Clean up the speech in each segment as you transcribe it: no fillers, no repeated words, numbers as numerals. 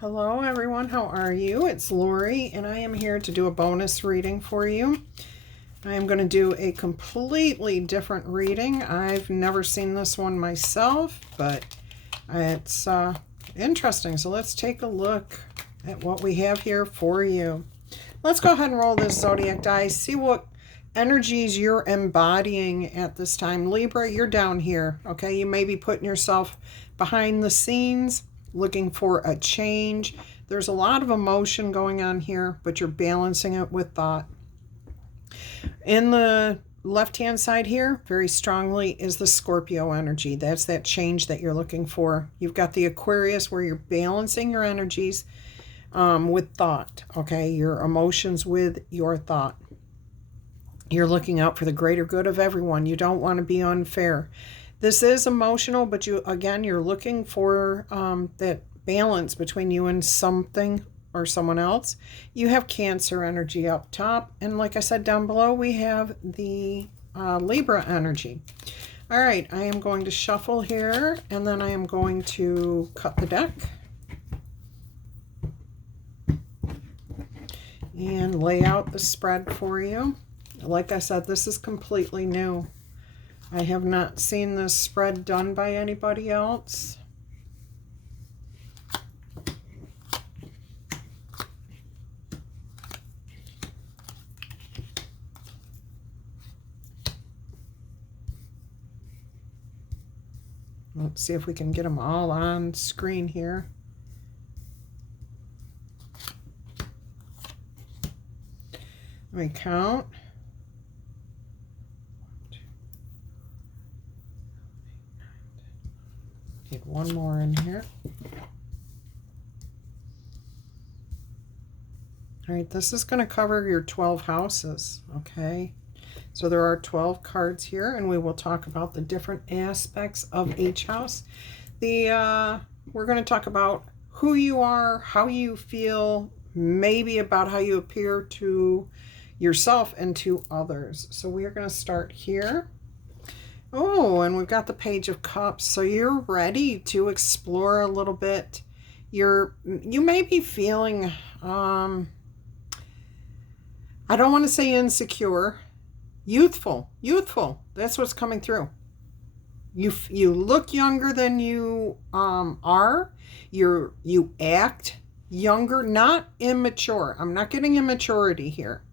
Hello everyone, how are you? It's Laurie and I am here to do a bonus reading for you. I am going to do a completely different reading. I've never seen this one myself, but it's interesting. So let's take a look at what we have here for you. Let's go ahead and roll this zodiac die, see what energies you're embodying at this time. Libra, you're down here, okay? You may be putting yourself behind the scenes, looking for a change. There's a lot of emotion going on here, but you're balancing it with thought. In the left-hand side here, very strongly, is the Scorpio energy. That's that change that you're looking for. You've got the Aquarius where you're balancing your energies with thought, okay? Your emotions with your thought. You're looking out for the greater good of everyone. You don't want to be unfair. This is emotional, but you're looking for that balance between you and something or someone else. You have Cancer energy up top, and like I said, down below we have the Libra energy. All right, I am going to shuffle here, and then I am going to cut the deck and lay out the spread for you. Like I said, this is completely new. I have not seen this spread done by anybody else. Let's see if we can get them all on screen here. Let me count. Need one more in here. All right, this is going to cover your 12 houses, okay? So there are 12 cards here, and we will talk about the different aspects of each house. We're going to talk about who you are, how you feel, maybe about how you appear to yourself and to others. So we are going to start here. Oh, and we've got the Page of Cups. So you're ready to explore a little bit. You may be feeling, I don't want to say insecure, youthful. That's what's coming through. You look younger than you are. You act younger, not immature. I'm not getting immaturity here.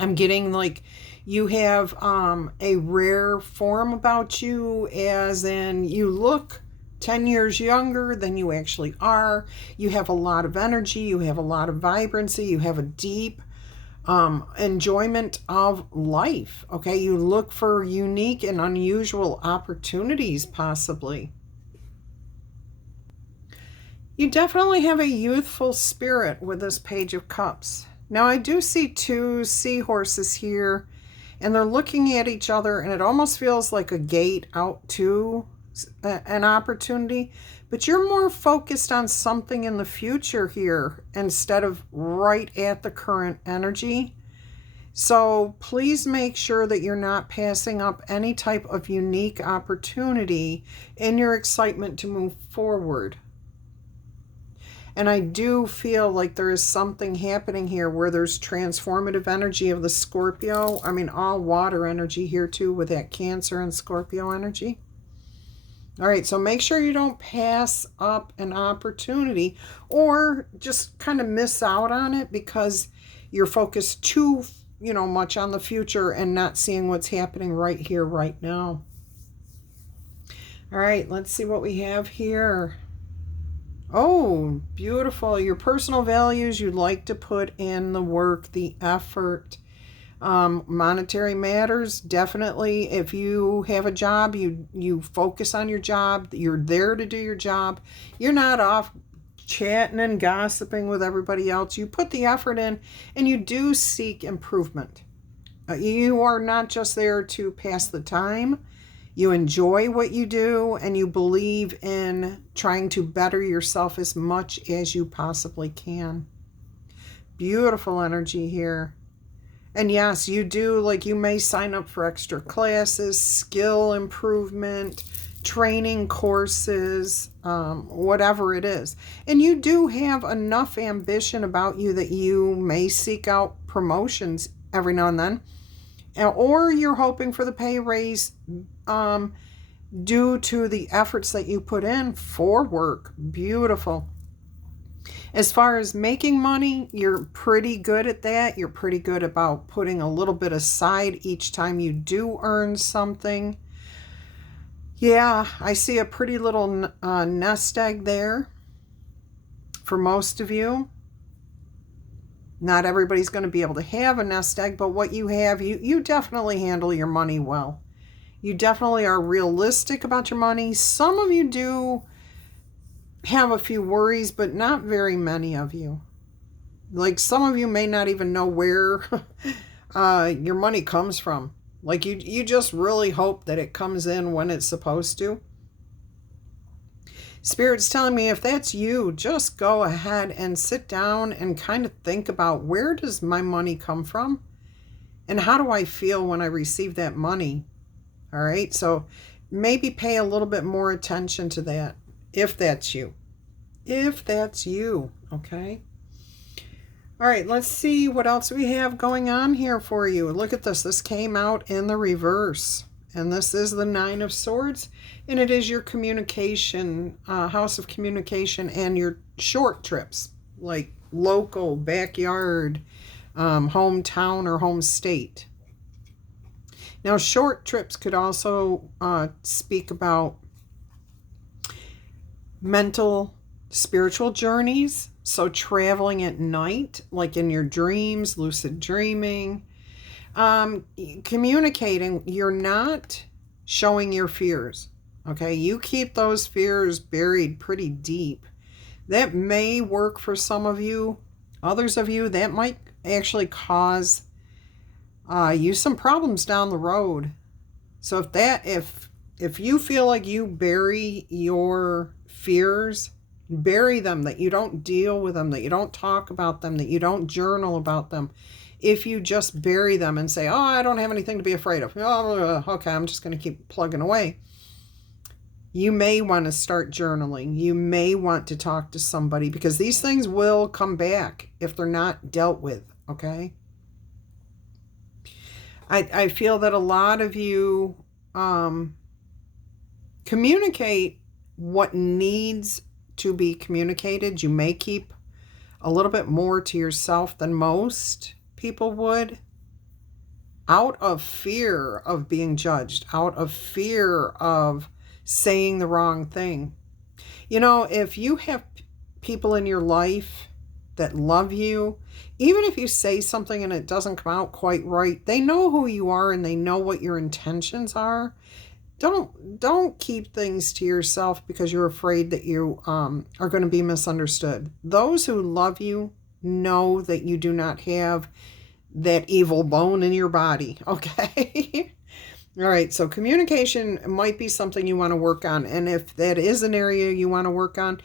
I'm getting like you have a rare form about you, as in you look 10 years younger than you actually are. You have a lot of energy. You have a lot of vibrancy. You have a deep enjoyment of life. Okay, you look for unique and unusual opportunities, possibly. You definitely have a youthful spirit with this Page of Cups. Now, I do see two seahorses here, and they're looking at each other, and it almost feels like a gate out to an opportunity, but you're more focused on something in the future here instead of right at the current energy. So please make sure that you're not passing up any type of unique opportunity in your excitement to move forward. And I do feel like there is something happening here where there's transformative energy of the Scorpio. I mean, all water energy here too with that Cancer and Scorpio energy. All right, so make sure you don't pass up an opportunity or just kind of miss out on it because you're focused too, much on the future and not seeing what's happening right here, right now. All right, let's see what we have here. Oh, beautiful. Your personal values, you'd like to put in the work, the effort. Monetary matters, definitely. If you have a job, you focus on your job. You're there to do your job. You're not off chatting and gossiping with everybody else. You put the effort in, and you do seek improvement. You are not just there to pass the time. You enjoy what you do, and you believe in trying to better yourself as much as you possibly can. Beautiful energy here. And yes, you do, like you may sign up for extra classes, skill improvement, training courses, whatever it is. And you do have enough ambition about you that you may seek out promotions every now and then. Or you're hoping for the pay raise due to the efforts that you put in for work. Beautiful. As far as making money, you're pretty good at that. You're pretty good about putting a little bit aside each time you do earn something. Yeah, I see a pretty little nest egg there for most of you. Not everybody's going to be able to have a nest egg, but what you have, you definitely handle your money well. You definitely are realistic about your money. Some of you do have a few worries, but not very many of you. Like some of you may not even know where your money comes from. Like you just really hope that it comes in when it's supposed to. Spirit's telling me if that's you, just go ahead and sit down and kind of think about, where does my money come from? And how do I feel when I receive that money? All right, so maybe pay a little bit more attention to that, if that's you. If that's you, okay? All right, let's see what else we have going on here for you. Look at this. This came out in the reverse. And this is the Nine of Swords. And it is your communication, house of communication, and your short trips, like local, backyard, hometown, or home state. Now, short trips could also speak about mental, spiritual journeys. So traveling at night, like in your dreams, lucid dreaming, communicating. You're not showing your fears. Okay, you keep those fears buried pretty deep. That may work for some of you. Others of you, that might actually cause you some problems down the road. So if you feel like you bury your fears, bury them, that you don't deal with them, that you don't talk about them, that you don't journal about them, if you just bury them and say, oh, I don't have anything to be afraid of, oh, okay, I'm just going to keep plugging away, you may want to start journaling. You may want to talk to somebody, because these things will come back if they're not dealt with, okay? I feel that a lot of you communicate what needs to be communicated. You may keep a little bit more to yourself than most people would, out of fear of being judged, out of fear of saying the wrong thing. You know, if you have people in your life that love you, even if you say something and it doesn't come out quite right, they know who you are and they know what your intentions are. Don't keep things to yourself because you're afraid that you are going to be misunderstood. Those who love you know that you do not have that evil bone in your body, okay? All right, so communication might be something you want to work on. And if that is an area you want to work on,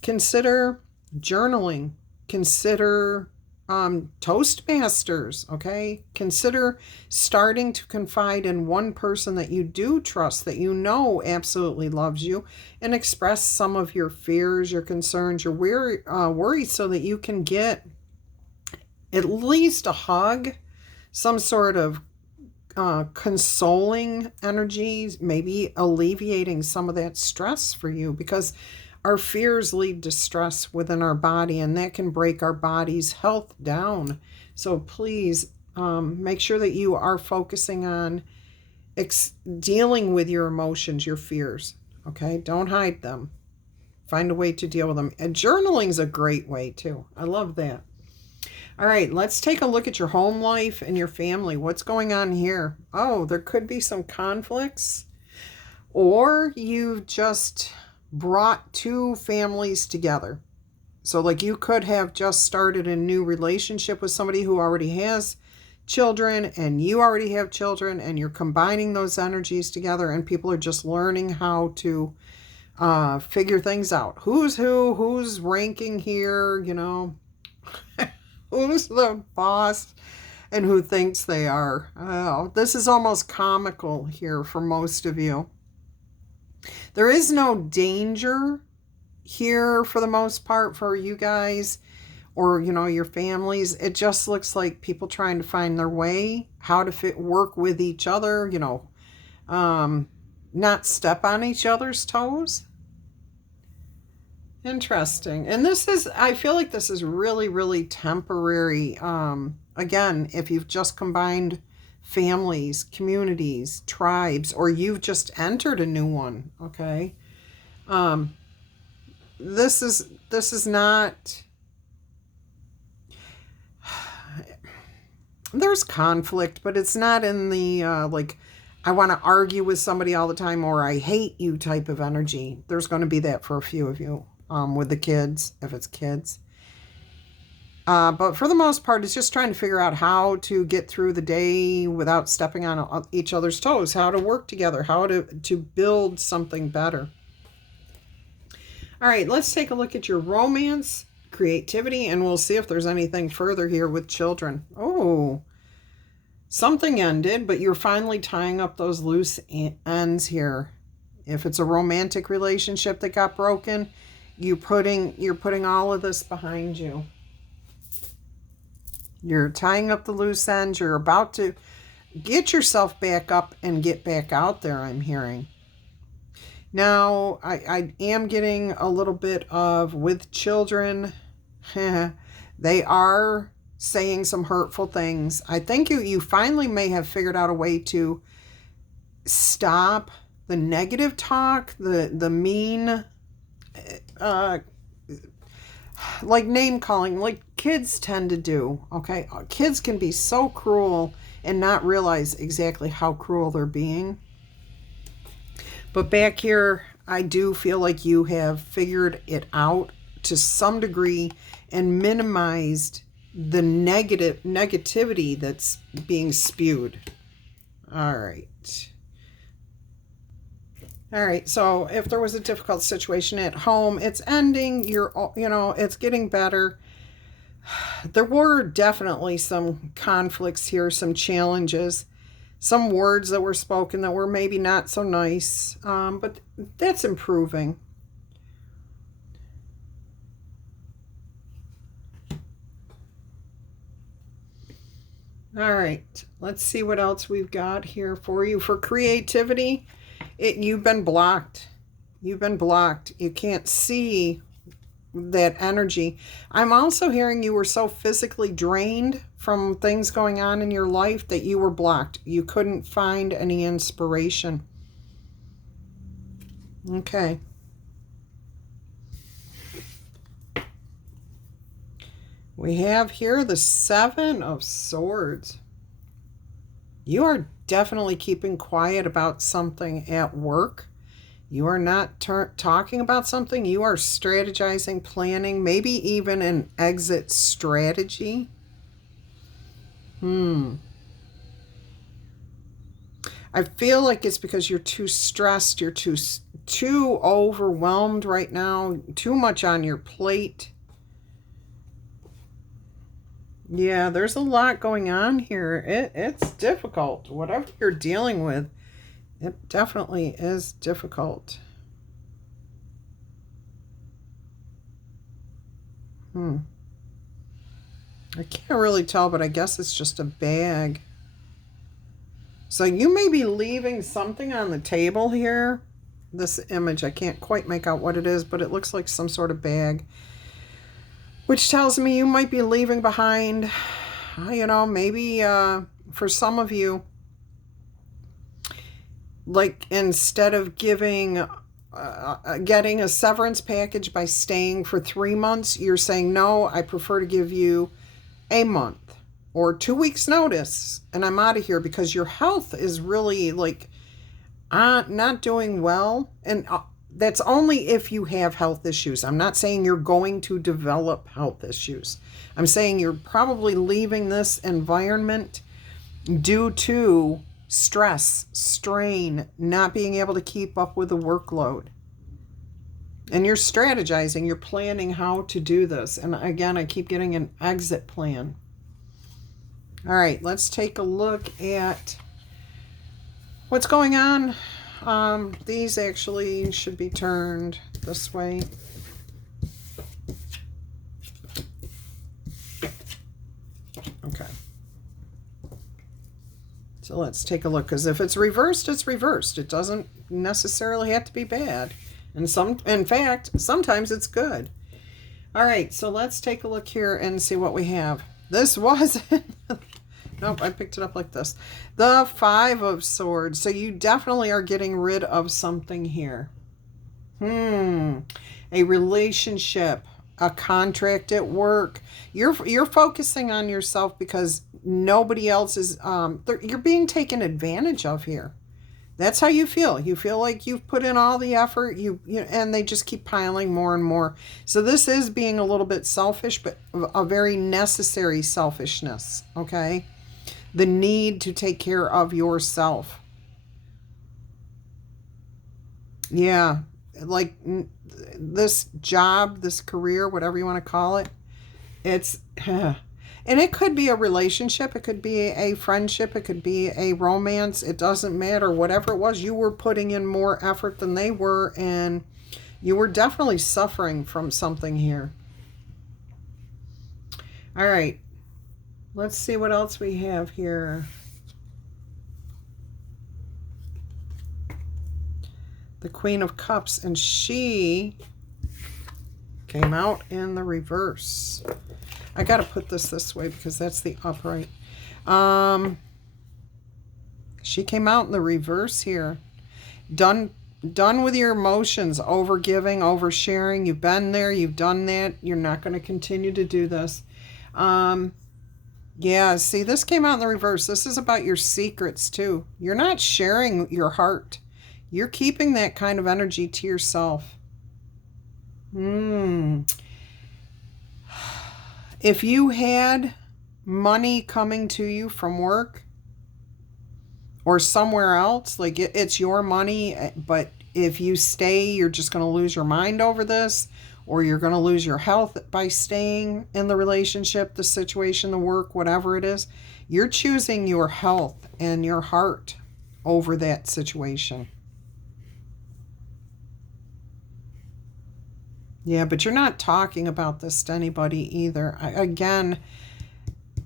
consider journaling. Consider Toastmasters, okay? Consider starting to confide in one person that you do trust, that you know absolutely loves you, and express some of your fears, your concerns, your worries, so that you can get at least a hug, some sort of consoling energies, maybe alleviating some of that stress for you, because our fears lead to stress within our body, and that can break our body's health down. So please make sure that you are focusing on dealing with your emotions, your fears. Okay, don't hide them. Find a way to deal with them. And journaling is a great way too. I love that. All right, let's take a look at your home life and your family. What's going on here? Oh, there could be some conflicts, or you've just brought two families together. So like you could have just started a new relationship with somebody who already has children, and you already have children, and you're combining those energies together, and people are just learning how to figure things out. Who's who, who's ranking here, you know, who's the boss and who thinks they are. Oh, this is almost comical here for most of you. There is no danger here for the most part for you guys or, your families. It just looks like people trying to find their way, how to work with each other, not step on each other's toes. Interesting. And I feel like this is really, really temporary. Again, if you've just combined families, communities, tribes, or you've just entered a new one, okay? This is not, there's conflict, but it's not in the, like, I want to argue with somebody all the time or I hate you type of energy. There's going to be that for a few of you, with the kids, if it's kids. But for the most part, it's just trying to figure out how to get through the day without stepping on each other's toes, how to work together, how to build something better. All right, let's take a look at your romance, creativity, and we'll see if there's anything further here with children. Oh, something ended, but you're finally tying up those loose ends here. If it's a romantic relationship that got broken, you're putting all of this behind you. You're tying up the loose ends. You're about to get yourself back up and get back out there, I'm hearing. Now, I am getting a little bit of, with children, they are saying some hurtful things. I think you finally may have figured out a way to stop the negative talk, the mean, like name calling, like kids tend to do, okay? Kids can be so cruel and not realize exactly how cruel they're being. But back here, I do feel like you have figured it out to some degree and minimized the negativity that's being spewed. All right. All right, so if there was a difficult situation at home, it's ending. It's getting better. There were definitely some conflicts here, some challenges, some words that were spoken that were maybe not so nice, but that's improving. All right, let's see what else we've got here for you. For creativity, you've been blocked. You've been blocked. You can't see that energy. I'm also hearing you were so physically drained from things going on in your life that you were blocked. You couldn't find any inspiration. Okay. We have here the Seven of Swords. You are definitely keeping quiet about something at work. You are not talking about something. You are strategizing, planning, maybe even an exit strategy. I feel like it's because you're too stressed. You're too overwhelmed right now. Too much on your plate. Yeah, there's a lot going on here. It's difficult. Whatever you're dealing with, it definitely is difficult. I can't really tell, but I guess it's just a bag. So you may be leaving something on the table here. This image, I can't quite make out what it is, but it looks like some sort of bag, which tells me you might be leaving behind, maybe for some of you, like instead of getting a severance package by staying for 3 months, you're saying, no, I prefer to give you a month or 2 weeks notice and I'm out of here, because your health is really like not doing well. And that's only if you have health issues. I'm not saying you're going to develop health issues. I'm saying you're probably leaving this environment due to stress, strain, not being able to keep up with the workload. And you're strategizing, you're planning how to do this. And again, I keep getting an exit plan. All right, let's take a look at what's going on These actually should be turned this way. Okay. So let's take a look, because if it's reversed, it's reversed. It doesn't necessarily have to be bad. And in fact, sometimes it's good. All right, so let's take a look here and see what we have. This wasn't... Nope, I picked it up like this. The Five of Swords. So you definitely are getting rid of something here. A relationship, a contract at work. You're focusing on yourself because nobody else is... you're being taken advantage of here. That's how you feel. You feel like you've put in all the effort, and they just keep piling more and more. So this is being a little bit selfish, but a very necessary selfishness, okay? The need to take care of yourself. Yeah, like this job, this career, whatever you want to call it, it's... And it could be a relationship, it could be a friendship, it could be a romance, it doesn't matter. Whatever it was, you were putting in more effort than they were, and you were definitely suffering from something here. All right, let's see what else we have here. The Queen of Cups, and she came out in the reverse. I got to put this way because that's the upright. She came out in the reverse here. Done with your emotions, overgiving, oversharing. You've been there, you've done that. You're not going to continue to do this. Yeah, see, this came out in the reverse. This is about your secrets too. You're not sharing your heart. You're keeping that kind of energy to yourself. If you had money coming to you from work or somewhere else, like it's your money, but if you stay, you're just going to lose your mind over this, or you're going to lose your health by staying in the relationship, the situation, the work, whatever it is. You're choosing your health and your heart over that situation. Yeah, but you're not talking about this to anybody either. Again,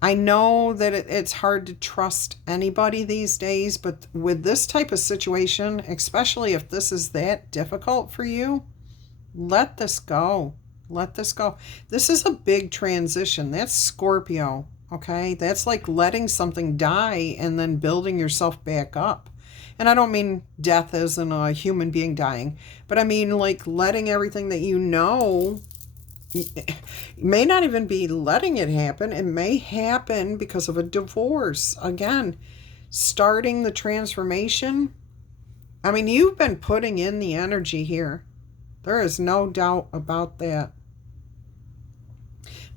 I know that it's hard to trust anybody these days, but with this type of situation, especially if this is that difficult for you, let this go. Let this go. This is a big transition. That's Scorpio, okay? That's like letting something die and then building yourself back up. And I don't mean death as in a human being dying, but I mean like letting everything that you know, it may not even be letting it happen. It may happen because of a divorce. Again, starting the transformation. I mean, you've been putting in the energy here. There is no doubt about that.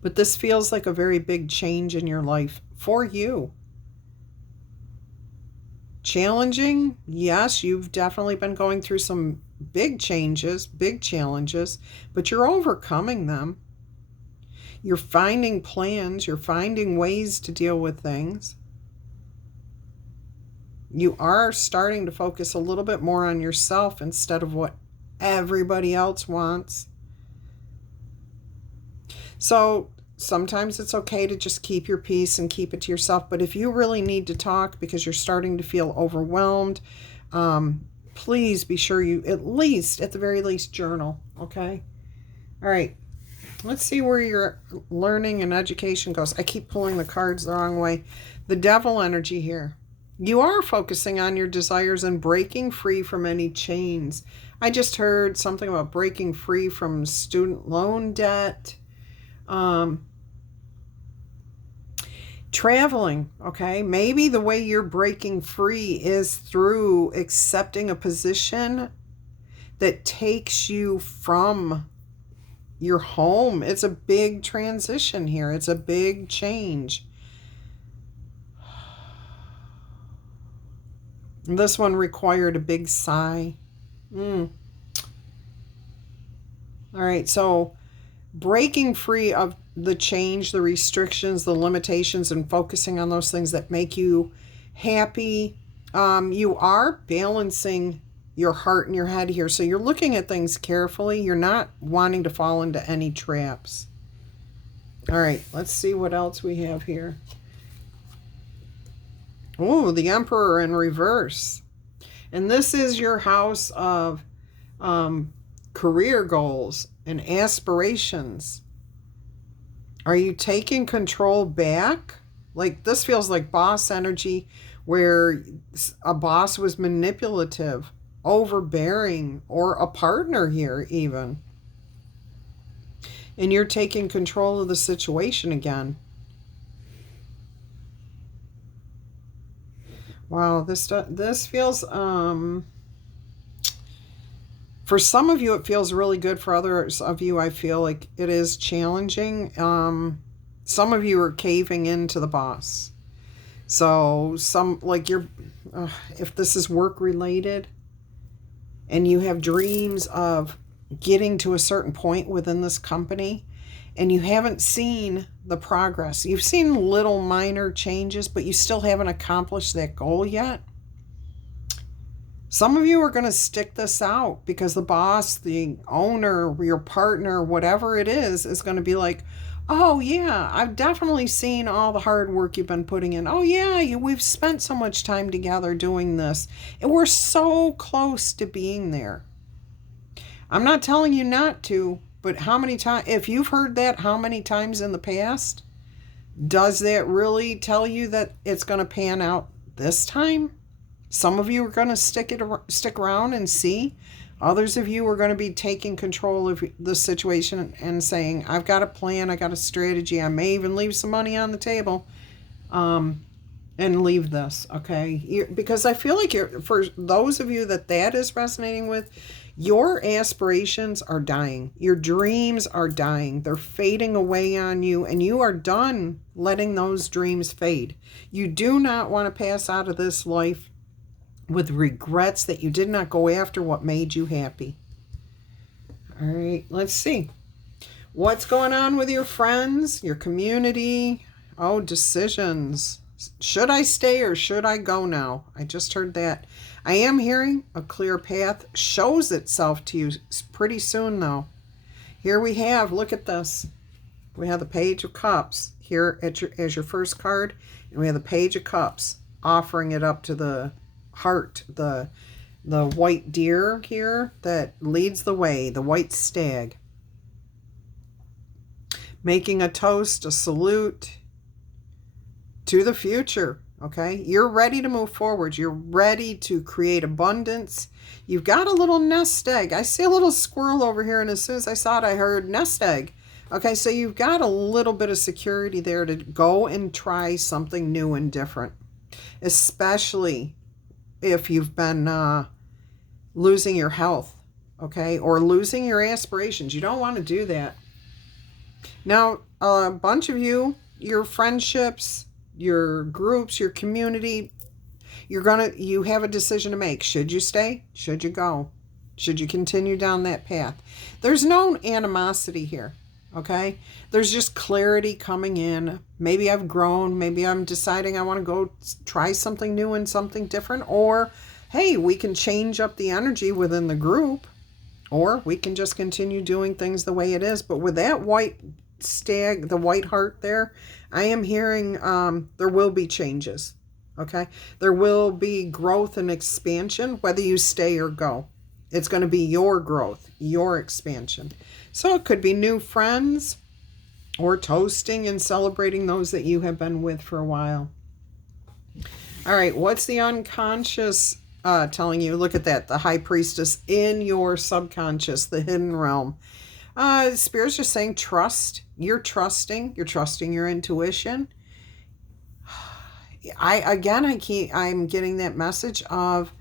But this feels like a very big change in your life for you. Challenging, yes, you've definitely been going through some big changes, big challenges, but you're overcoming them. You're finding plans, you're finding ways to deal with things. You are starting to focus a little bit more on yourself instead of what everybody else wants. So sometimes it's okay to just keep your peace and keep it to yourself. But if you really need to talk because you're starting to feel overwhelmed, please be sure you at the very least, journal. Okay? All right. Let's see where your learning and education goes. I keep pulling the cards the wrong way. The Devil energy here. You are focusing on your desires and breaking free from any chains. I just heard something about breaking free from student loan debt. Traveling, okay? Maybe the way you're breaking free is through accepting a position that takes you from your home. It's a big transition here. It's a big change. This one required a big sigh. All right, so breaking free of the change, the restrictions, the limitations, and focusing on those things that make you happy. You are balancing your heart and your head here. So you're looking at things carefully. You're not wanting to fall into any traps. All right, let's see what else we have here. Oh, the Emperor in reverse. And this is your house of career goals and aspirations. Are you taking control back? Like, this feels like boss energy, where a boss was manipulative, overbearing, or a partner here even. And you're taking control of the situation again. Wow, this feels, for some of you, it feels really good. For others of you, I feel like it is challenging. Some of you are caving into the boss. So if this is work related and you have dreams of getting to a certain point within this company and you haven't seen the progress, you've seen little minor changes, but you still haven't accomplished that goal yet. Some of you are going to stick this out because the boss, the owner, your partner, whatever it is going to be like, oh yeah, I've definitely seen all the hard work you've been putting in. Oh yeah, we've spent so much time together doing this. And we're so close to being there. I'm not telling you not to, but how many times, if you've heard that how many times in the past, does that really tell you that it's going to pan out this time? Some of you are going to stick around and see. Others of you are going to be taking control of the situation and saying, I've got a plan, I got a strategy. I may even leave some money on the table and leave this, okay? Because I feel like for those of you that is resonating with, your aspirations are dying. Your dreams are dying. They're fading away on you, and you are done letting those dreams fade. You do not want to pass out of this life with regrets that you did not go after what made you happy. All right, let's see. What's going on with your friends, your community? Oh, decisions. Should I stay or should I go now? I just heard that. I am hearing a clear path shows itself to you pretty soon, though. Here we have, look at this. We have the Page of Cups here as your first card, and we have the Page of Cups offering it up to the heart, the white deer here that leads the way, the white stag. Making a toast, a salute to the future, okay? You're ready to move forward. You're ready to create abundance. You've got a little nest egg. I see a little squirrel over here, and as soon as I saw it, I heard nest egg. Okay, so you've got a little bit of security there to go and try something new and different, especially if you've been losing your health, okay, or losing your aspirations. You don't want to do that. Now, a bunch of you, your friendships, your groups, your community, you have a decision to make. Should you stay? Should you go? Should you continue down that path? There's no animosity here, okay? There's just clarity coming in. Maybe I've grown. Maybe I'm deciding I want to go try something new and something different. Or, hey, we can change up the energy within the group. Or we can just continue doing things the way it is. But with that white stag, the white heart there, I am hearing there will be changes, okay? There will be growth and expansion, whether you stay or go. It's going to be your growth, your expansion. So it could be new friends or toasting and celebrating those that you have been with for a while. All right, what's the unconscious telling you? Look at that, the High Priestess in your subconscious, the hidden realm. Spirit's just saying trust. You're trusting your intuition. I'm getting that message of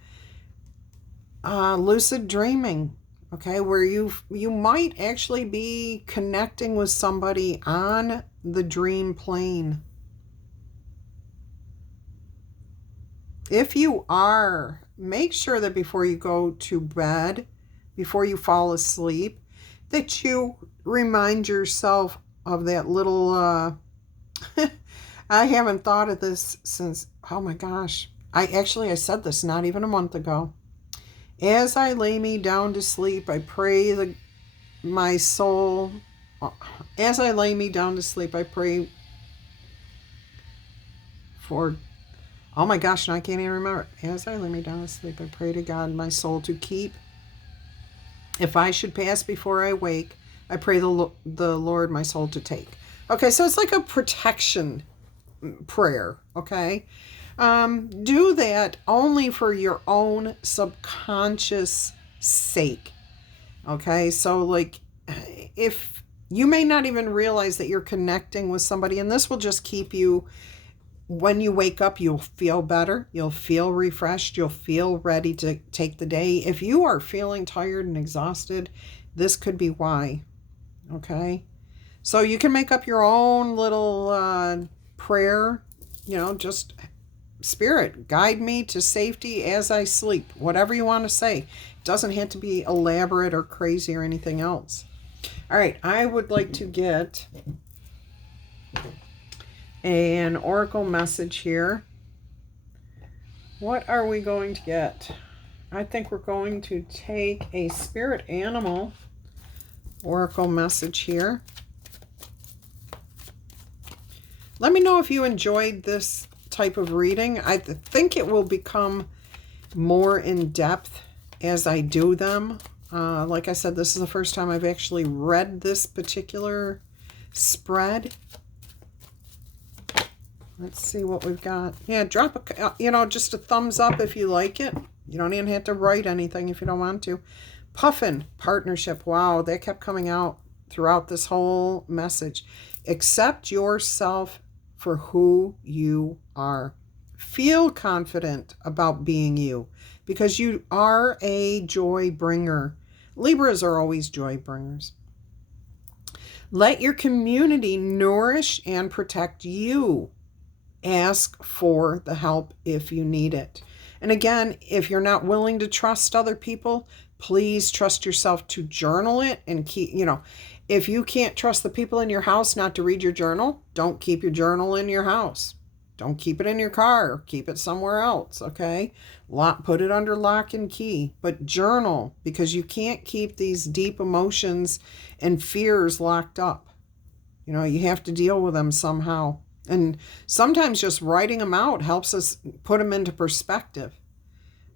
lucid dreaming, okay, where you might actually be connecting with somebody on the dream plane. If you are, make sure that before you go to bed, before you fall asleep, that you remind yourself of that little, I haven't thought of this since, oh my gosh, I said this not even a month ago. As I lay me down to sleep, I pray my soul. As I lay me down to sleep, I pray for. Oh my gosh, now I can't even remember. As I lay me down to sleep, I pray to God my soul to keep. If I should pass before I wake, I pray the Lord my soul to take. Okay, so it's like a protection prayer, okay? Do that only for your own subconscious sake, okay? So like if you may not even realize that you're connecting with somebody, and this will just keep you, when you wake up, you'll feel better, you'll feel refreshed, you'll feel ready to take the day. If you are feeling tired and exhausted, this could be why, okay? So you can make up your own little prayer, just Spirit, guide me to safety as I sleep, whatever you want to say. It doesn't have to be elaborate or crazy or anything else. All right, I would like to get an oracle message here. What are we going to get? I think we're going to take a spirit animal oracle message here. Let me know if you enjoyed this type of reading. I think it will become more in depth as I do them. Like I said, this is the first time I've actually read this particular spread. Let's see what we've got. Yeah, drop just a thumbs up if you like it. You don't even have to write anything if you don't want to. Puffin, partnership. Wow, that kept coming out throughout this whole message. Accept yourself for who you are. Feel confident about being you because you are a joy bringer. Libras are always joy bringers. Let your community nourish and protect you. Ask for the help if you need it. And again, if you're not willing to trust other people, please trust yourself to journal it and keep, if you can't trust the people in your house not to read your journal, don't keep your journal in your house. Don't keep it in your car. Keep it somewhere else, okay? Put it under lock and key. But journal, because you can't keep these deep emotions and fears locked up. You have to deal with them somehow. And sometimes just writing them out helps us put them into perspective.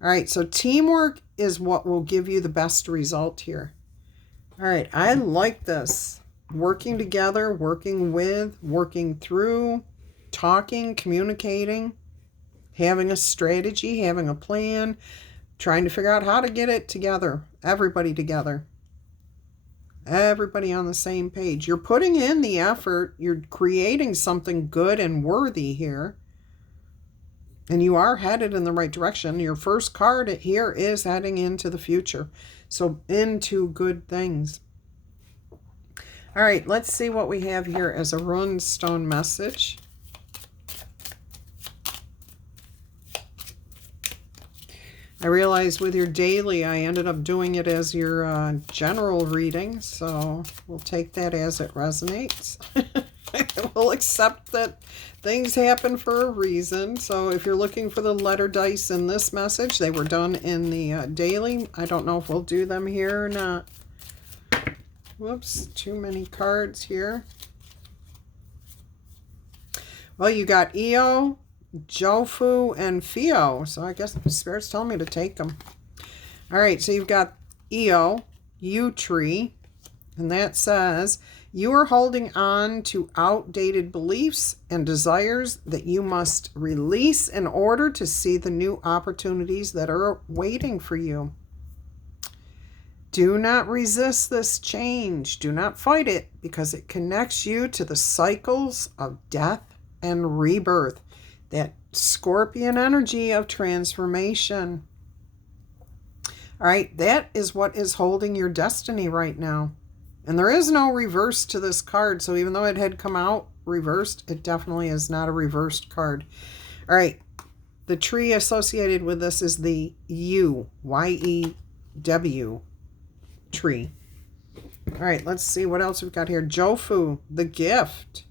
All right, so teamwork is what will give you the best result here. All right, I like this. Working together, working with, working through, talking, communicating, having a strategy, having a plan, trying to figure out how to get it together, everybody together. Everybody on the same page. You're putting in the effort. You're creating something good and worthy here. And you are headed in the right direction. Your first card here is heading into the future. So into good things. All right, let's see what we have here as a runestone message. I realized with your daily, I ended up doing it as your general reading, so we'll take that as it resonates. We'll accept that things happen for a reason. So if you're looking for the letter dice in this message, they were done in the daily. I don't know if we'll do them here or not. Whoops, too many cards here. Well, you got Io, Jofu, and Fio. So I guess the Spirit's telling me to take them. All right, so you've got Io, U-Tree, and that says, you are holding on to outdated beliefs and desires that you must release in order to see the new opportunities that are waiting for you. Do not resist this change. Do not fight it because it connects you to the cycles of death and rebirth. That scorpion energy of transformation. All right, that is what is holding your destiny right now. And there is no reverse to this card. So even though it had come out reversed, it definitely is not a reversed card. All right, the tree associated with this is the yew, Y-E-W tree. All right, let's see what else we've got here. Jofu, the gift.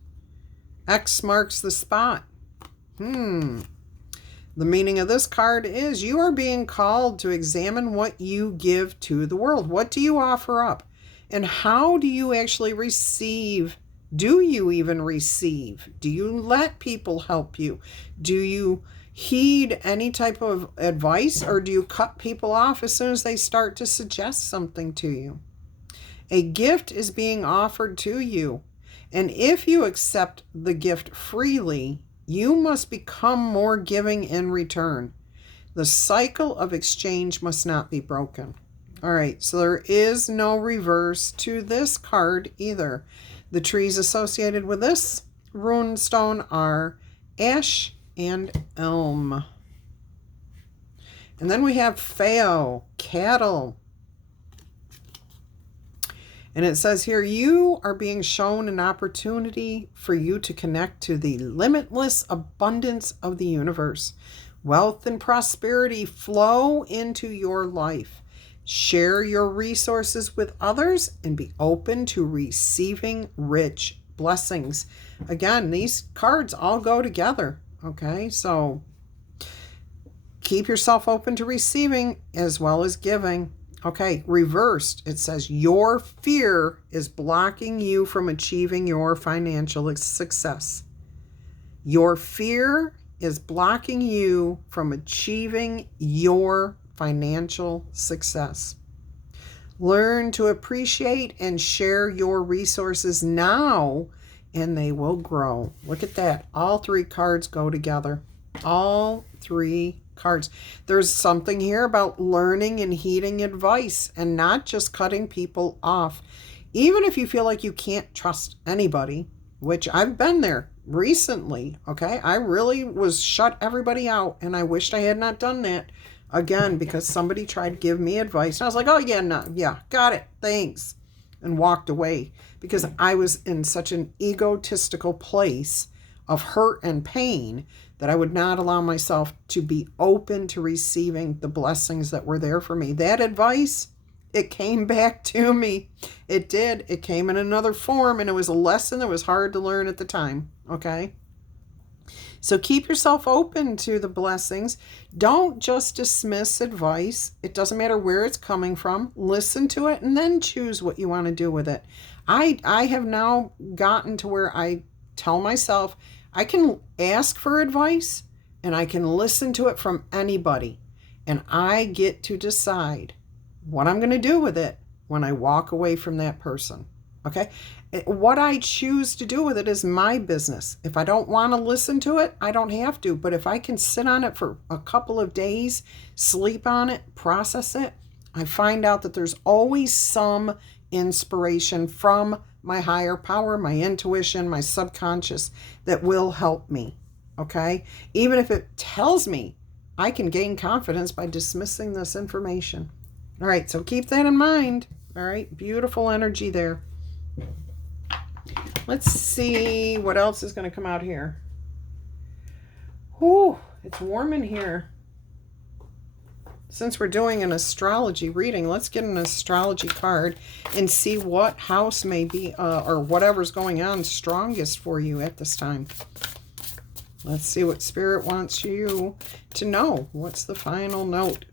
X marks the spot. The meaning of this card is you are being called to examine what you give to the world. What do you offer up? And how do you actually receive? Do you even receive? Do you let people help you? Do you heed any type of advice, or do you cut people off as soon as they start to suggest something to you? A gift is being offered to you, and if you accept the gift freely, you must become more giving in return. The cycle of exchange must not be broken. All right, so there is no reverse to this card either. The trees associated with this rune stone are ash and elm. And then we have Feo, cattle. And it says here, you are being shown an opportunity for you to connect to the limitless abundance of the universe. Wealth and prosperity flow into your life. Share your resources with others and be open to receiving rich blessings. Again, these cards all go together. Okay, so keep yourself open to receiving as well as giving. Okay, reversed, it says your fear is blocking you from achieving your financial success. Your fear is blocking you from achieving your financial success. Learn to appreciate and share your resources now, and they will grow. Look at that. All three cards go together. All three cards. There's something here about learning and heeding advice and not just cutting people off. Even if you feel like you can't trust anybody, which I've been there recently, okay? I really was shut everybody out, and I wished I had not done that. Again, because somebody tried to give me advice. And I was like, oh, yeah, no, yeah, got it, thanks. And walked away because I was in such an egotistical place of hurt and pain that I would not allow myself to be open to receiving the blessings that were there for me. That advice, it came back to me. It did. It came in another form, and it was a lesson that was hard to learn at the time, okay? So keep yourself open to the blessings. Don't just dismiss advice. It doesn't matter where it's coming from. Listen to it and then choose what you want to do with it. I have now gotten to where I tell myself I can ask for advice and I can listen to it from anybody. And I get to decide what I'm going to do with it when I walk away from that person. Okay? What I choose to do with it is my business. If I don't want to listen to it, I don't have to. But if I can sit on it for a couple of days, sleep on it, process it, I find out that there's always some inspiration from my higher power, my intuition, my subconscious that will help me. Okay? Even if it tells me I can gain confidence by dismissing this information. All right, so keep that in mind. All right, beautiful energy there. Let's see what else is going to come out here. Whew, it's warm in here. Since we're doing an astrology reading, let's get an astrology card and see what house may be, or whatever's going on strongest for you at this time. Let's see what Spirit wants you to know. What's the final note?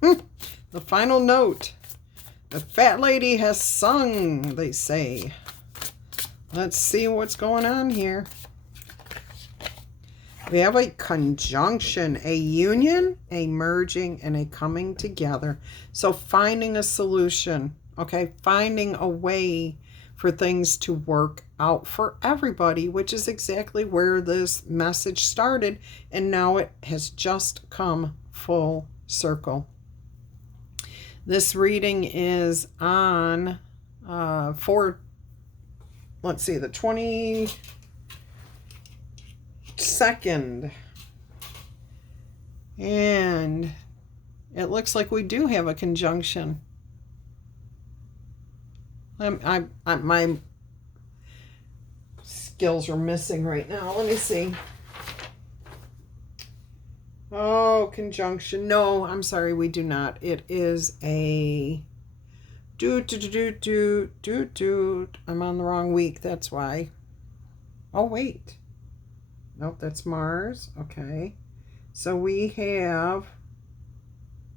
The final note. The fat lady has sung, they say. Let's see what's going on here. We have a conjunction, a union, a merging, and a coming together. So finding a solution, okay? Finding a way for things to work out for everybody, which is exactly where this message started. And now it has just come full circle. This reading is on the 22nd. And it looks like we do have a conjunction. My skills are missing right now. Let me see. Oh, conjunction. No, I'm sorry, we do not. It is a I'm on the wrong week, that's why. Oh, wait. Nope, that's Mars. Okay. So we have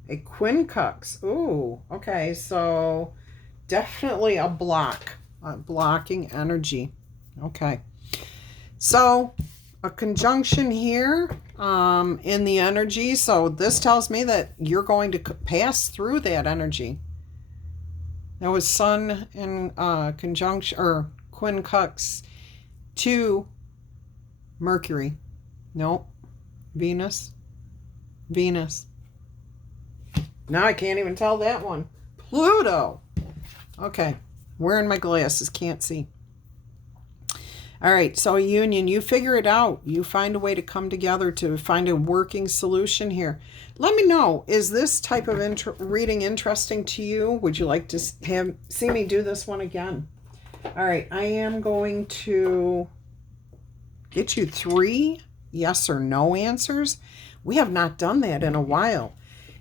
a quincux. Ooh, okay. So definitely a blocking energy. Okay. So a conjunction here in the energy. So this tells me that you're going to pass through that energy. There was Sun in conjunction or quincux to Mercury. Nope. Venus. Now I can't even tell that one. Pluto. Okay. Wearing my glasses. Can't see. All right. So a union. You figure it out. You find a way to come together to find a working solution here. Let me know. Is this type of reading interesting to you? Would you like to see me do this one again? All right. I am going to get you 3 yes or no answers. We have not done that in a while.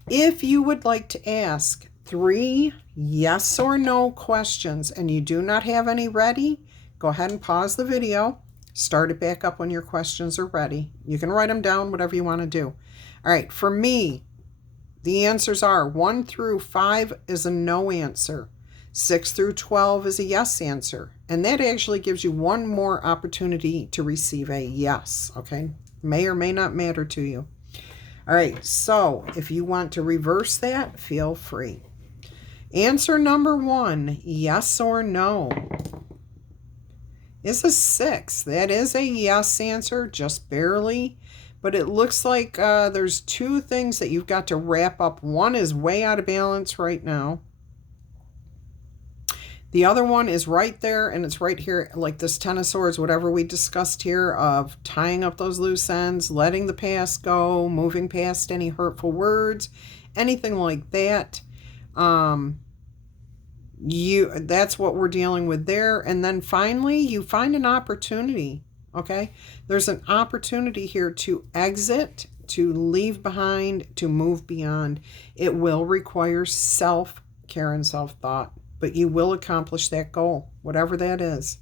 If you would like to ask 3 yes or no questions and you do not have any ready, go ahead and pause the video. Start it back up when your questions are ready. You can write them down, whatever you want to do. All right, for me, the answers are 1 through 5 is a no answer. 6 through 12 is a yes answer. And that actually gives you one more opportunity to receive a yes, okay? May or may not matter to you. All right, so if you want to reverse that, feel free. Answer number 1, yes or no, is a 6. That is a yes answer, just barely. But it looks like there's 2 things that you've got to wrap up. One is way out of balance right now. The other one is right there, and it's right here, like this Ten of Swords, whatever we discussed here, of tying up those loose ends, letting the past go, moving past any hurtful words, anything like that. That's what we're dealing with there. And then finally, you find an opportunity, okay? There's an opportunity here to exit, to leave behind, to move beyond. It will require self-care and self-thought, but you will accomplish that goal, whatever that is.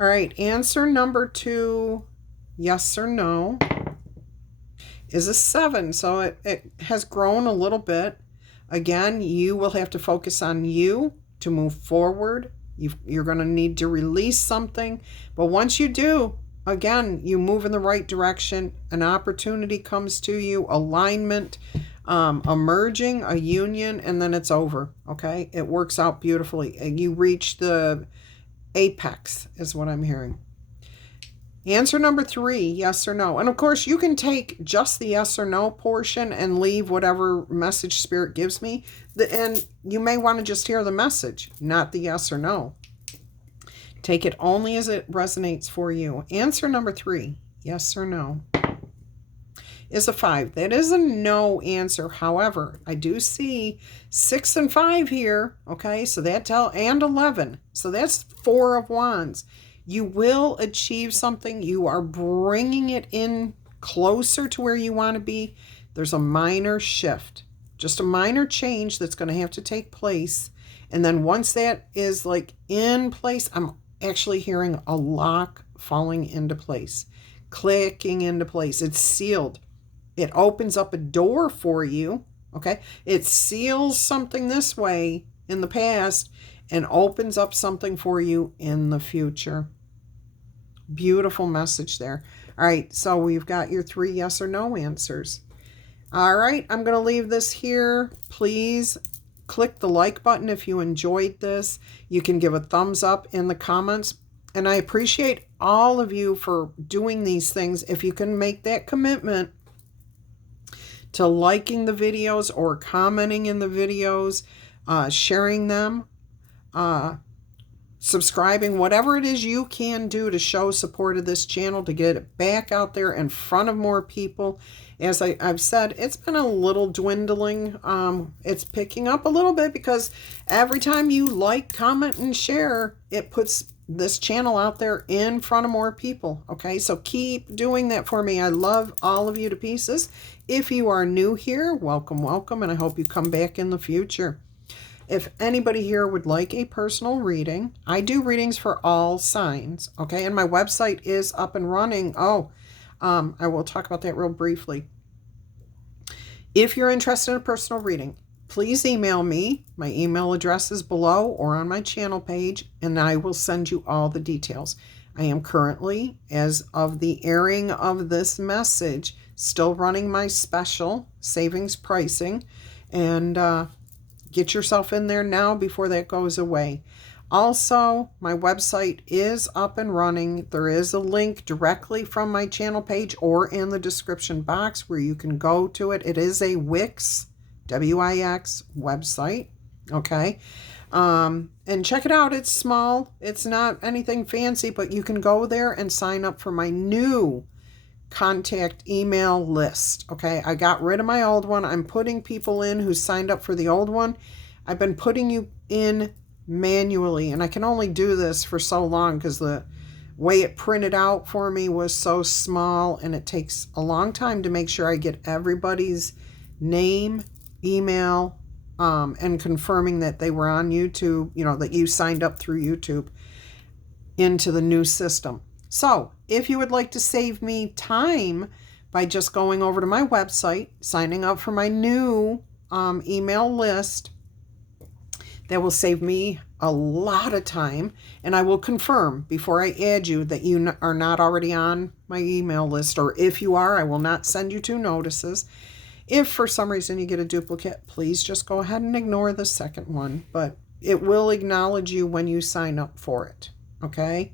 All right, answer number 2, yes or no, is a 7. So it has grown a little bit. Again, you will have to focus on you to move forward. You're going to need to release something. But once you do, again, you move in the right direction. An opportunity comes to you, alignment, emerging, a union, and then it's over, okay? It works out beautifully. You reach the apex is what I'm hearing. Answer number 3, yes or no. And of course, you can take just the yes or no portion and leave whatever message Spirit gives me. And you may want to just hear the message, not the yes or no. Take it only as it resonates for you. Answer number 3, yes or no, is a 5. That is a no answer. However, I do see 6 and 5 here. Okay, so and 11. So that's 4 of Wands. You will achieve something. You are bringing it in closer to where you want to be. There's a minor shift, just a minor change that's going to have to take place. And then once that is like in place, I'm actually hearing a lock falling into place, clicking into place. It's sealed. It opens up a door for you, okay? It seals something this way in the past and opens up something for you in the future. Beautiful message there. All right, so we've got your 3 yes or no answers. All right, I'm going to leave this here. Please click the like button if you enjoyed this. You can give a thumbs up in the comments. And I appreciate all of you for doing these things. If you can make that commitment to liking the videos or commenting in the videos, sharing them, subscribing, whatever it is you can do to show support of this channel, to get it back out there in front of more people. As I've said, it's been a little dwindling. It's picking up a little bit because every time you like, comment, and share, it puts this channel out there in front of more people. Okay, so keep doing that for me. I love all of you to pieces. If you are new here, welcome, welcome, and I hope you come back in the future. If anybody here would like a personal reading, I do readings for all signs, okay? And my website is up and running. I will talk about that real briefly. If you're interested in a personal reading, please email me. My email address is below or on my channel page, and I will send you all the details. I am currently, as of the airing of this message, still running my special savings pricing, and get yourself in there now before that goes away. Also, my website is up and running. There is a link directly from my channel page or in the description box where you can go to it. It is a Wix, W-I-X website, okay? And check it out. It's small. It's not anything fancy, but you can go there and sign up for my new contact email list. Okay, I got rid of my old one. I'm putting people in who signed up for the old one. I've been putting you in manually, and I can only do this for so long because the way it printed out for me was so small, and it takes a long time to make sure I get everybody's name, email, and confirming that they were on YouTube, you know, that you signed up through YouTube into the new system. So if you would like to save me time by just going over to my website, signing up for my new email list, that will save me a lot of time, and I will confirm before I add you that you are not already on my email list, or if you are, I will not send you 2 notices. If for some reason you get a duplicate, please just go ahead and ignore the second one, but it will acknowledge you when you sign up for it, okay?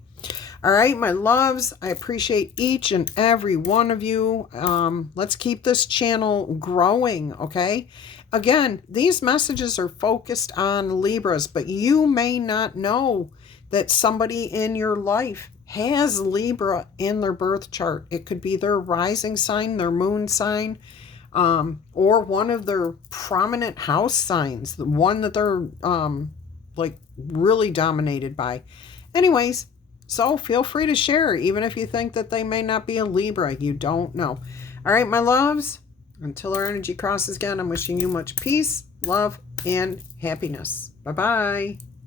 All right, my loves, I appreciate each and every one of you. Let's keep this channel growing, okay? Again, these messages are focused on Libras, but you may not know that somebody in your life has Libra in their birth chart. It could be their rising sign, their moon sign, or one of their prominent house signs, the one that they're like really dominated by. Anyways, so feel free to share, even if you think that they may not be a Libra. You don't know. All right, my loves, until our energy crosses again, I'm wishing you much peace, love, and happiness. Bye-bye.